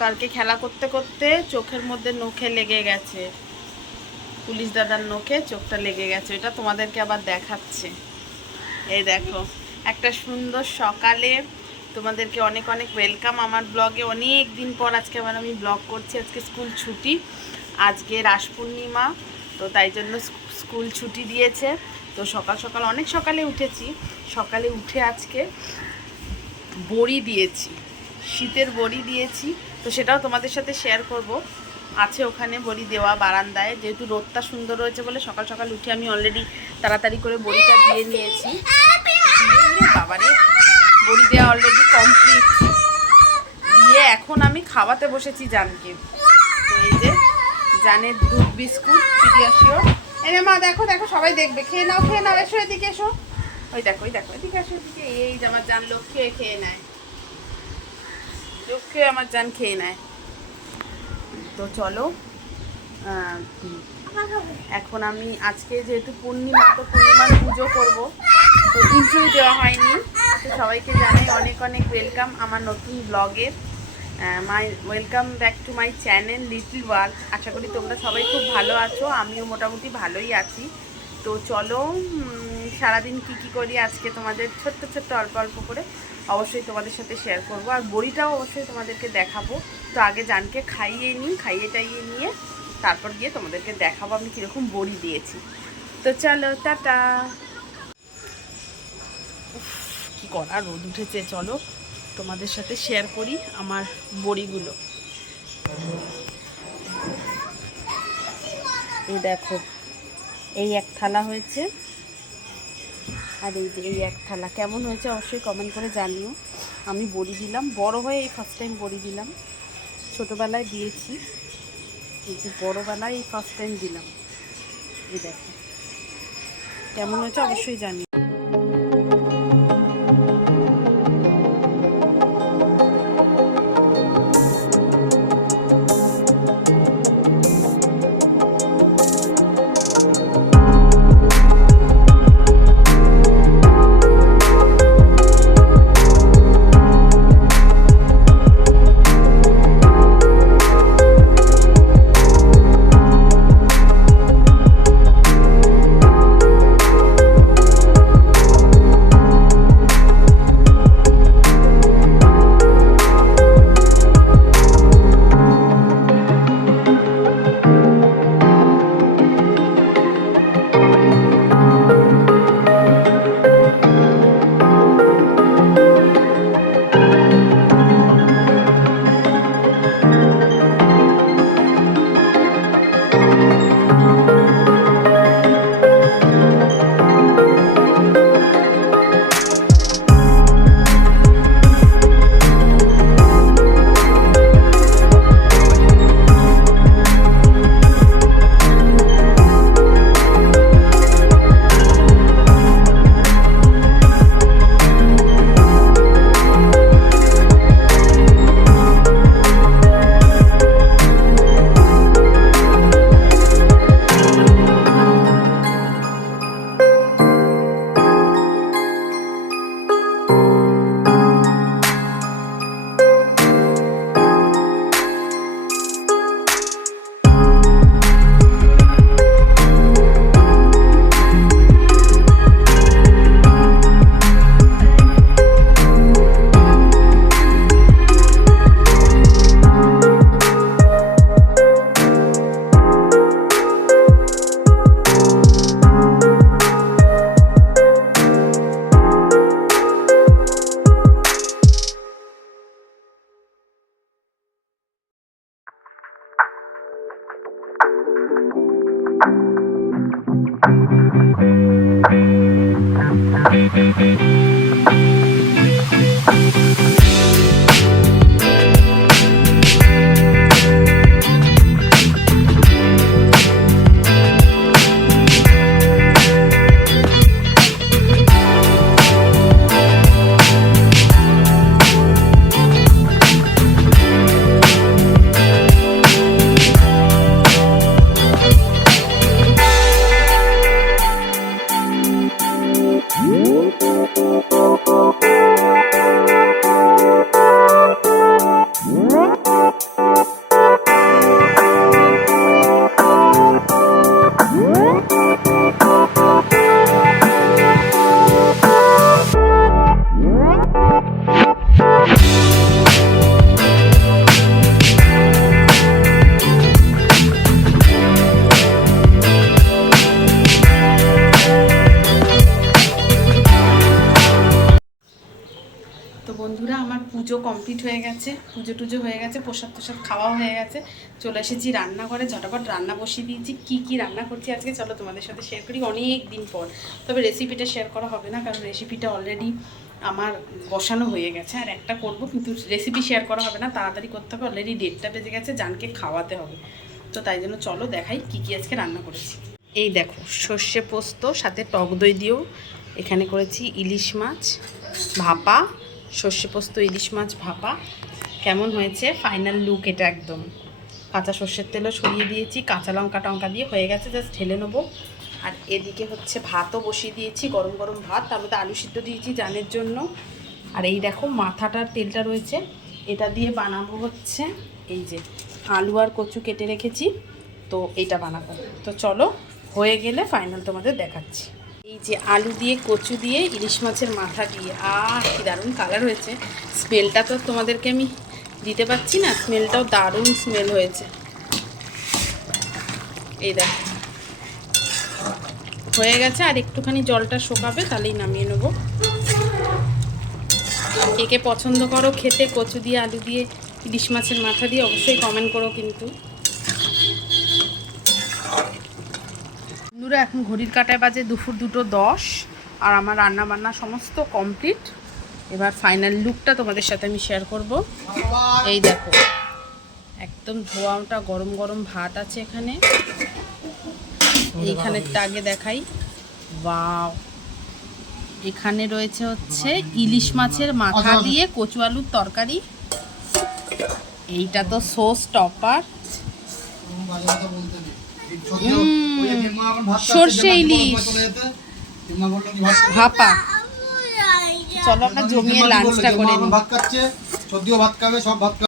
কালকে খেলা করতে করতে চোখের মধ্যে নখে লেগে গেছে, পুলিশ দাদার নখে চোখটা লেগে গেছে। এটা তোমাদেরকে আবার দেখাচ্ছে। এই দেখো, একটা সুন্দর সকালে তোমাদেরকে অনেক অনেক ওয়েলকাম আমার ব্লগে। অনেক দিন পর আজকে আবার আমি ব্লগ করছি। আজকে স্কুল ছুটি, আজকে রাস পূর্ণিমা, তো তাই জন্য স্কুল ছুটি দিয়েছে। তো সকাল সকাল অনেক সকালে উঠেছি। সকালে উঠে আজকে বড়ি দিয়েছি, শীতের বড়ি দিয়েছি। তো সেটাও তোমাদের সাথে শেয়ার করব। আছে ওখানে বড়ি দেওয়া বারান্দায়, যেহেতু রোদটা সুন্দর রয়েছে বলে সকাল সকাল উঠে আমি অলরেডি তাড়াতাড়ি করে বড়িটা দিয়ে নিয়েছি। বাবারে, বড়ি দেওয়া অলরেডি কমপ্লিট। দিয়ে এখন আমি খাওয়াতে বসেছি জানকে। তো এই যে জানের দুধ বিস্কুট পিডিয়াশিওর। এনে মা দেখো দেখো, সবাই দেখবে। খেয়ে নাও খেয়ে নাও, এসো এদিকে এসো। ওই দেখো ওই দেখো, এদিকে এসো এদিকে। এই যে আমার জান লোক খেয়ে খেয়ে নেয়, লোক খেয়ে আমার জান খেয়ে নেয়। তো চলো, এখন আমি আজকে যেহেতু পূর্ণিমা, তো পূর্ণিমার পুজো করবো। তো ইন্ট্রোই দেওয়া হয়নি। তো সবাইকে জানাই অনেক অনেক ওয়েলকাম আমার নতুন ব্লগের। Welcome back to my channel little world. আশা করি তোমরা সবাই খুব ভালো আছো, আমিও মোটামুটি ভালোই আছি। তো চলো, সারাদিন কি করি আজকে তোমাদের ছোট্ট ছোট্ট অল্প অল্প করে অবশ্যই তোমাদের সাথে শেয়ার করব। আর বড়িটাও অবশ্যই তোমাদেরকে দেখাবো। তো আগে জানকে খাইয়ে নিই, খাইয়ে টাইয়ে নিয়ে তারপর গিয়ে তোমাদেরকে দেখাবো আমি কীরকম বড়ি দিয়েছি। তো চলো, টাটা। কি করা রোদ উঠেছে, চলো তোমাদের সাথে শেয়ার করি আমার বড়িগুলো। এই দেখো, এই এক থালা হয়েছে, আর এই যে এই এক থালা। কেমন হয়েছে অবশ্যই কমেন্ট করে জানিও। আমি বড়ি দিলাম, বড় হয়ে এই ফার্স্ট টাইম বড়ি দিলাম। ছোটোবেলায় দিয়েছি, কিন্তু বড়োবেলায় এই ফার্স্ট টাইম দিলাম। এই দেখো কেমন হয়েছে অবশ্যই জানিও। বন্ধুরা, আমার পুজো কমপ্লিট হয়ে গেছে, পুজো টুজো হয়ে গেছে, প্রসাদ তোসাদ খাওয়া হয়ে গেছে। চলে এসেছি রান্নাঘরে, ঝটাপট রান্না বসিয়ে দিয়েছি। কি রান্না করছি আজকে চলো তোমাদের সাথে শেয়ার করি, অনেক দিন পর। তবে রেসিপিটা শেয়ার করা হবে না, কারণ রেসিপিটা অলরেডি আমার বসানো হয়ে গেছে। আর একটা করব, কিন্তু রেসিপি শেয়ার করা হবে না, তাড়াতাড়ি করতে হবে, অলরেডি 1:30টা বেজে গেছে, জানকে খাওয়াতে হবে। তো তাই জন্য চলো দেখাই কি আজকে রান্না করেছি। এই দেখো, সর্ষে পোস্ত, সাথে টক দই দিয়েও এখানে করেছি ইলিশ মাছ ভাপা, সর্ষে পোস্ত ইলিশ মাছ ভাপা। কেমন হয়েছে ফাইনাল লুক এটা একদম। কাঁচা সর্ষের তেলও ছড়িয়ে দিয়েছি, কাঁচা লঙ্কা টঙ্কা দিয়ে হয়ে গেছে, জাস্ট ঢেলে নেবো। আর এদিকে হচ্ছে ভাতও বসিয়ে দিয়েছি, গরম গরম ভাত, তার মধ্যে আলু সিদ্ধ দিয়েছি জানের জন্য। আর এই দেখো মাথাটার তেলটা রয়েছে, এটা দিয়ে বানাবো হচ্ছে এই যে আলু আর কচু কেটে রেখেছি, তো এটা বানাবো। তো চলো, হয়ে গেলে ফাইনাল তোমাদের দেখাচ্ছি। এই যে আলু দিয়ে কচু দিয়ে ইলিশ মাছের মাথা দিয়ে, কি দারুণ কালার হয়েছে। স্মেলটা তো তোমাদেরকে আমি দিতে পারছি না, স্মেলটাও দারুণ স্মেল হয়েছে। এই দেখো হয়ে গেছে, আর একটুখানি জলটা শুকাবে, তাহলেই নামিয়ে নেবো। কে পছন্দ করো খেতে কচু দিয়ে আলু দিয়ে ইলিশ মাছের মাথা দিয়ে, অবশ্যই কমেন্ট করো কিন্তু। বন্ধুরা, এখন ঘড়ির কাঁটায় বাজে দুপুর 2:10, আর আমার রান্না বান্না সমস্ত কমপ্লিট। এবার ফাইনাল লুকটা তোমাদের সাথে আমি শেয়ার করব। এই দেখো একদম ধোয়াটা, গরম গরম ভাত আছে এখানে। এইখানেরটা আগে দেখাই। ওয়াও, এখানে রয়েছে হচ্ছে ইলিশ মাছের মাথা দিয়ে কচু আলুর তরকারি। এইটা তো সোস টপার, সর্ষে ইলিশ ভাপা। চলো আমরা জমিয়ে লাঞ্চটা করে নিই।